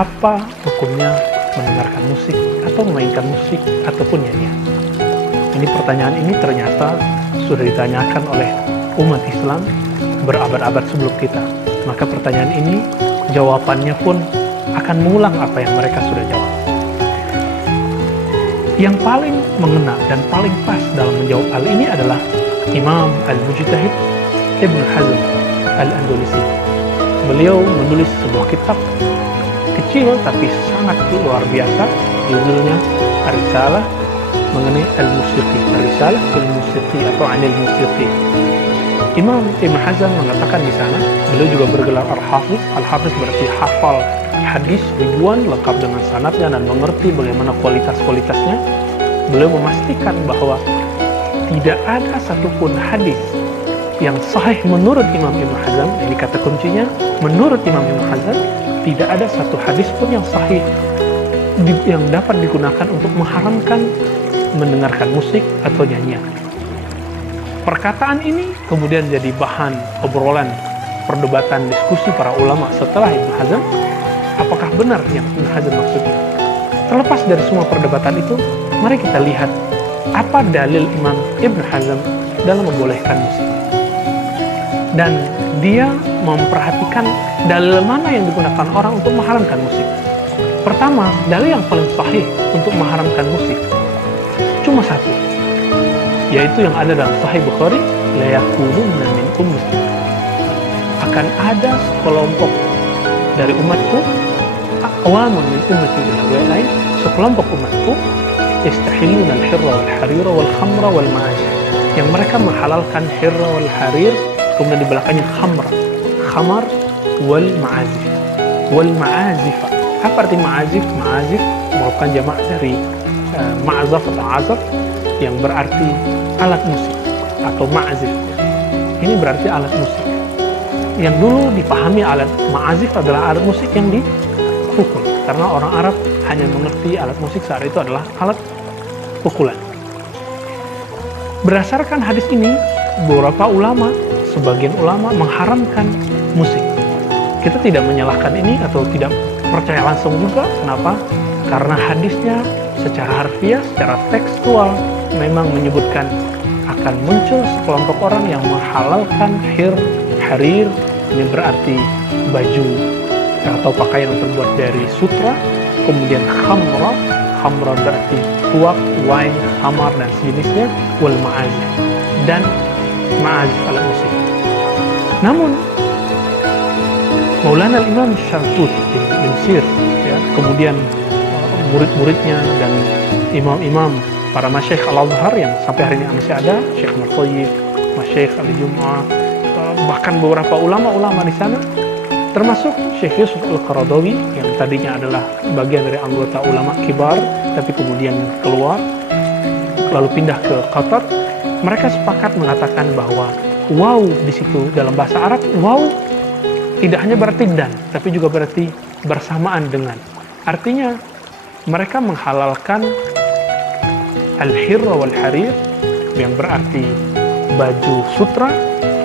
Apa hukumnya mendengarkan musik atau memainkan musik ataupun nyanyian? Ini pertanyaan ini ternyata sudah ditanyakan oleh umat Islam berabad-abad sebelum kita. Maka pertanyaan ini jawabannya pun akan mengulang apa yang mereka sudah jawab. Yang paling mengena dan paling pas dalam menjawab hal ini adalah Imam Al-Mujtahid Ibn Hazm Al-Andalusi. Beliau menulis sebuah kitab kecil tapi sangat luar biasa, judulnya Ar-Risalah mengenai Al-Musiqi, Ar-Risalah Al-Musiqi atau Anil Musiqi. Imam Ibn Hazm mengatakan di sana, beliau juga bergelar Al-Hafiz. Al-Hafiz berarti hafal hadis ribuan lengkap dengan sanadnya dan mengerti bagaimana kualitas-kualitasnya. Beliau memastikan bahwa tidak ada satupun hadis yang sahih menurut Imam Ibn Hazm. Ini kata kuncinya, menurut Imam Ibn Hazm tidak ada satu hadis pun yang sahih yang dapat digunakan untuk mengharamkan mendengarkan musik atau nyanyian. Perkataan ini kemudian jadi bahan obrolan, perdebatan, diskusi para ulama setelah Ibn Hazm. Apakah benar yang Ibn Hazm maksudnya? Terlepas dari semua perdebatan itu, mari kita lihat apa dalil Imam Ibn Hazm dalam membolehkan musik. Dan dia memperhatikan dalil mana yang digunakan orang untuk mengharamkan musik. Pertama, dalil yang paling sahih untuk mengharamkan musik cuma satu, yaitu yang ada dalam Sahih Bukhari, la yakununna min ummati, akan ada sekelompok dari umatku, aqwamun min ummati, dengan riwayat lain, sekelompok umatku, yastahilluna al-hirra wal harira wal khamra wal ma'azif, yang mereka menghalalkan hirra wal harir, kemudian di belakangnya khamar wal ma'azif, wal ma'azifa. Apa arti ma'azif? Ma'azif merupakan jamak dari ma'azaf atau azaf, yang berarti alat musik, atau ma'azif. Ini berarti alat musik. Yang dulu dipahami alat ma'azif adalah alat musik yang dipukul, karena orang Arab hanya mengerti alat musik saat itu adalah alat pukulan. Berdasarkan hadis ini, beberapa ulama, sebagian ulama mengharamkan musik. Kita tidak menyalahkan ini atau tidak percaya langsung juga. Kenapa? Karena hadisnya secara harfiah, secara tekstual memang menyebutkan akan muncul sekelompok orang yang menghalalkan harir, ini berarti baju atau pakaian yang terbuat dari sutra, kemudian khamra berarti tuak, wine, khamar dan sejenisnya, wal ma'azif, dan ma'azif alat musik. Namun Maulana Imam Syamsuddin bin Sir, ya, kemudian murid-muridnya dan imam-imam para masyaikh Al-Azhar yang sampai hari ini masih ada, Syekh Murtayyib, Masyaikh Al-Jum'ah, bahkan beberapa ulama-ulama di sana, termasuk Syekh Yusuf Al-Qaradawi yang tadinya adalah bagian dari anggota ulama kibar tapi kemudian keluar lalu pindah ke Qatar. Mereka sepakat mengatakan bahwa waw di situ dalam bahasa Arab, waw tidak hanya berarti dan, tapi juga berarti bersamaan dengan. Artinya mereka menghalalkan al-hirra wal harir yang berarti baju sutra,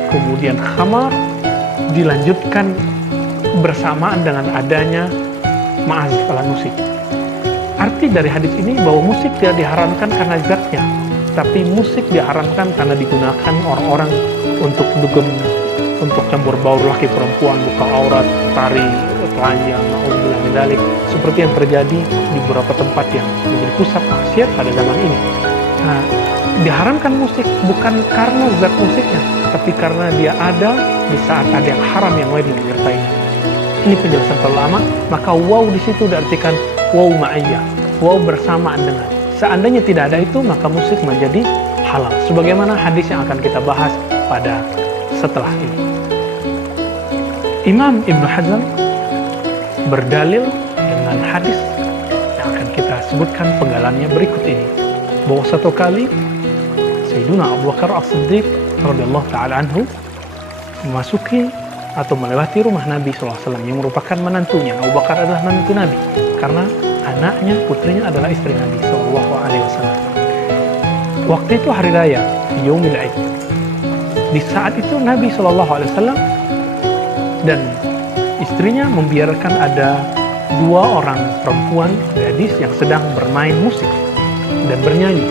kemudian khamar dilanjutkan bersamaan dengan adanya ma'azif alat musik. Arti dari hadis ini bahwa musik tidak diharamkan karena zatnya, tapi musik diharamkan karena digunakan orang-orang untuk dugem, untuk campur baur laki perempuan, buka aurat, tari, telanjang, na'udzubillah min dzalik, seperti yang terjadi di beberapa tempat yang menjadi pusat maksiat pada zaman ini. Nah, diharamkan musik bukan karena zat musiknya, tapi karena dia ada di saat ada yang haram yang wajib menyertainya. Ini penjelasan para ulama. Maka waw di situ diartikan waw ma'iyah, waw bersamaan dengan. Seandainya tidak ada itu, maka musik menjadi halal. Sebagaimana hadis yang akan kita bahas pada setelah ini. Imam Ibn Hazm berdalil dengan hadis yang akan kita sebutkan penggalannya berikut ini, bahwa satu kali Sayyiduna Abu Bakar As-Siddiq radhiyallahu ta'ala anhu memasuki atau melewati rumah Nabi SAW yang merupakan menantunya. Abu Bakar adalah menantu Nabi karena anaknya, putrinya adalah istri Nabi SAW. Waktu itu hari raya, Yaumil Aid. Di saat itu Nabi SAW dan istrinya membiarkan ada dua orang perempuan gadis yang sedang bermain musik dan bernyanyi.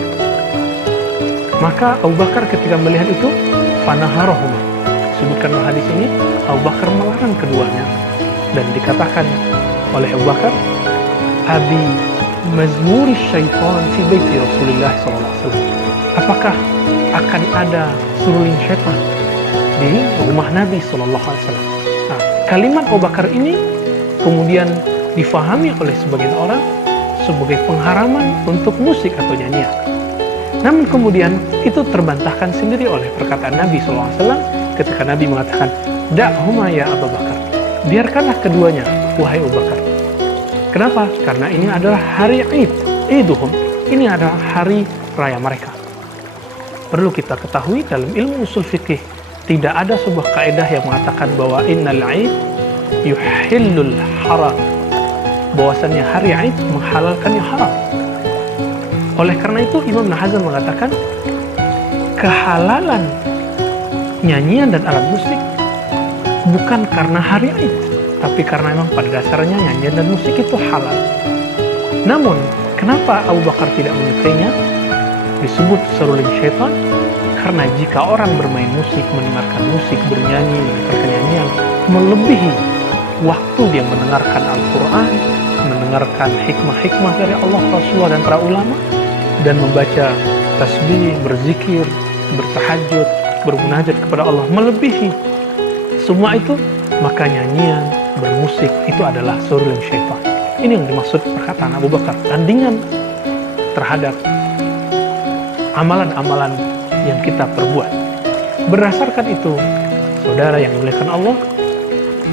Maka Abu Bakar ketika melihat itu, fanaharahuma. Sebutkan dalam hadis ini, Abu Bakar melarang keduanya dan dikatakan oleh Abu Bakar, Abi mazmuri syaitan fi baiti Rasulullah SAW. Apakah akan ada seruling syaitan di rumah Nabi SAW? Nah, kalimat Abu Bakar ini kemudian difahami oleh sebagian orang sebagai pengharaman untuk musik atau nyanyian. Namun kemudian itu terbantahkan sendiri oleh perkataan Nabi SAW ketika Nabi mengatakan, Da'huma ya Abu Bakar. Biarkanlah keduanya, wahai Abu Bakar. Kenapa? Karena ini adalah hari Id. Iduhum. Ini adalah hari raya mereka. Perlu kita ketahui dalam ilmu usul fikih, tidak ada sebuah kaidah yang mengatakan bahwa innal Id yuhillul haram. Bahwasannya hari Id menghalalkan yang haram. Oleh karena itu Imam Ibn Hazm mengatakan kehalalan nyanyian dan alat musik bukan karena hari Id, tapi karena memang pada dasarnya nyanyian dan musik itu halal. Namun kenapa Abu Bakar tidak menyukainya? Disebut seruling syaitan karena jika orang bermain musik, mendengarkan musik, bernyanyi, mendengarkan nyanyian melebihi waktu dia mendengarkan Al-Quran, mendengarkan hikmah-hikmah dari Allah, Rasulullah, dan para ulama, dan membaca tasbih, berzikir, bertahajud, bermunajat kepada Allah, melebihi semua itu, maka nyanyian, bermusik itu adalah seruling syaitan. Ini yang dimaksud perkataan Abu Bakar, tandingan terhadap amalan-amalan yang kita perbuat. Berdasarkan itu, saudara yang dimuliakan Allah,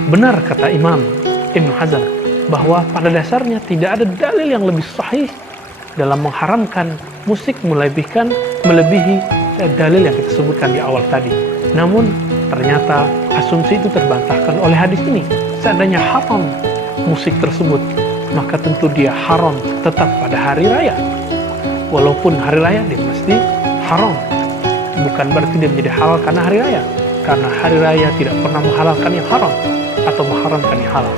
benar kata Imam Ibn Hazm bahwa pada dasarnya tidak ada dalil yang lebih sahih dalam mengharamkan musik melebihi dalil yang kita sebutkan di awal tadi. Namun ternyata asumsi itu terbantahkan oleh hadis ini. Seandainya haram musik tersebut, maka tentu dia haram tetap pada hari raya. Walaupun hari raya dia mesti haram. Bukan berarti dia menjadi halal karena hari raya. Karena hari raya tidak pernah menghalalkan yang haram atau mengharamkan yang halal.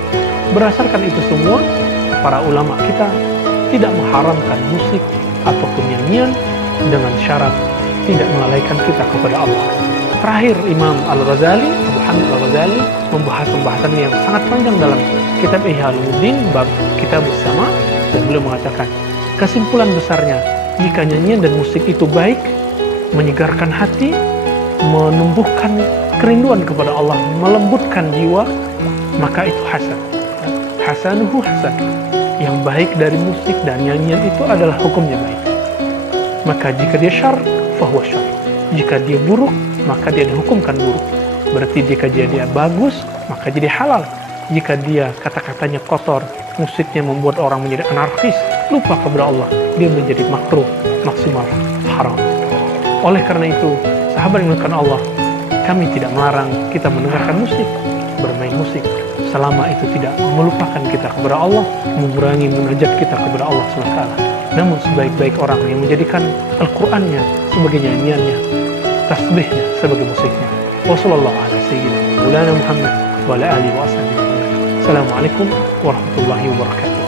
Berdasarkan itu semua, para ulama kita tidak mengharamkan musik ataupun nyanyian dengan syarat tidak melalaikan kita kepada Allah. Terakhir, Imam Al-Ghazali, Abu Hamid Al-Ghazali, membahas pembahasan yang sangat panjang dalam kitab Ihya Ulumuddin, bab Kitab As-Sama, dan beliau mengatakan, kesimpulan besarnya, jika nyanyian dan musik itu baik, menyegarkan hati, menumbuhkan kerinduan kepada Allah, melembutkan jiwa, maka itu hasan. Hasanuhu hasan. Yang baik dari musik dan nyanyian itu adalah hukumnya baik. Maka jika dia syar, fahuwa syar. Jika dia buruk, maka dia dihukumkan buruk. Berarti jika dia bagus, maka jadi halal. Jika dia kata-katanya kotor, musiknya membuat orang menjadi anarkis, lupa kepada Allah, dia menjadi makruh, maksimal haram. Oleh karena itu, sahabat yang dimuliakan Allah, kami tidak melarang kita mendengarkan musik, bermain musik, selama itu tidak melupakan kita kepada Allah, mengurangi munajat kita kepada Allah SWT. Namun sebaik-baik orang yang menjadikan Al-Qur'annya sebagai nyanyiannya, tasbihnya sebagai musiknya. Wassalamualaikum warahmatullahi wabarakatuh.